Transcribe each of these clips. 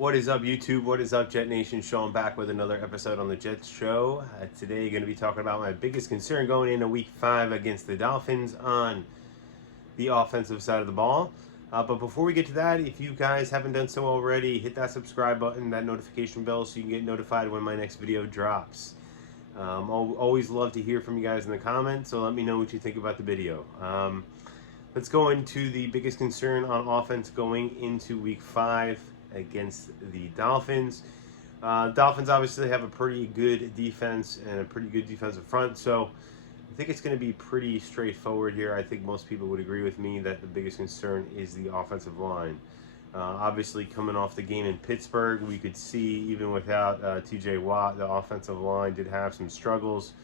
What is up, YouTube? What is up, Jet Nation? Sean back with another episode on the Jets Show. Today, going to be talking about my biggest concern going into Week 5 against the Dolphins on the offensive side of the ball. But before we get to that, if you guys haven't done so already, hit that subscribe button, that notification bell, so you can get notified when my next video drops. Always love to hear from you guys in the comments, so let me know what you think about the video. Let's go into the biggest concern on offense going into Week 5 against the Dolphins. Dolphins obviously have a pretty good defense and a pretty good defensive front, so I think it's going to be pretty straightforward here. I think most people would agree with me that the biggest concern is the offensive line. Obviously, coming off the game in Pittsburgh, we could see even without T.J. Watt, the offensive line did have some struggles.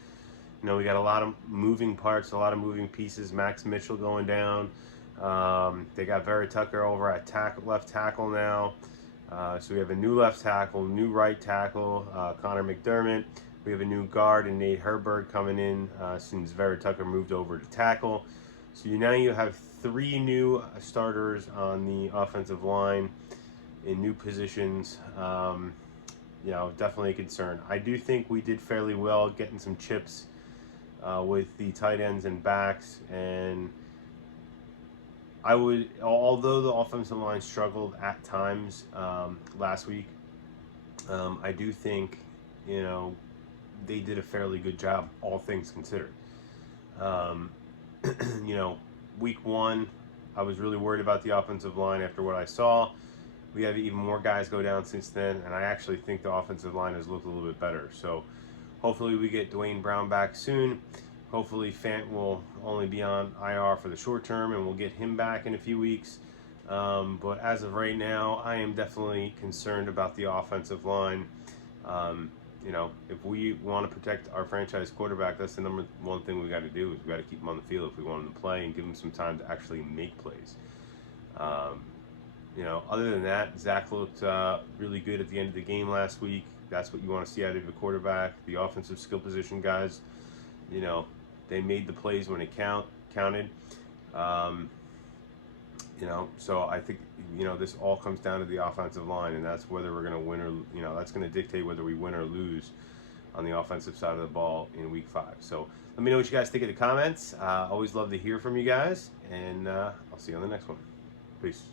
You know, we got a lot of moving parts, a lot of moving pieces. Max Mitchell going down. They got Vera Tucker over at left tackle now. So we have a new left tackle, new right tackle, Connor McDermott. We have a new guard and Nate Herberg coming in since Vera Tucker moved over to tackle. So now you have 3 new starters on the offensive line in new positions. You know, definitely a concern. I do think we did fairly well getting some chips with the tight ends and backs, and although the offensive line struggled at times last week, I do think, you know, they did a fairly good job, all things considered. You know, Week 1, I was really worried about the offensive line after what I saw. We have even more guys go down since then, and I actually think the offensive line has looked a little bit better. So hopefully we get Dwayne Brown back soon. Hopefully Fant will only be on IR for the short term, and we'll get him back in a few weeks. But as of right now, I am definitely concerned about the offensive line. You know, if we want to protect our franchise quarterback, that's the number one thing we got to do, is we got to keep him on the field if we want him to play and give him some time to actually make plays. You know, other than that, Zach looked really good at the end of the game last week. That's what you want to see out of a quarterback. The offensive skill position guys, you know, they made the plays when it counted. You know, so I think, you know, this all comes down to the offensive line, and that's whether we're going to win or, you know, that's going to dictate whether we win or lose on the offensive side of the ball in Week 5. So let me know what you guys think in the comments. Always love to hear from you guys, and I'll see you on the next one. Peace.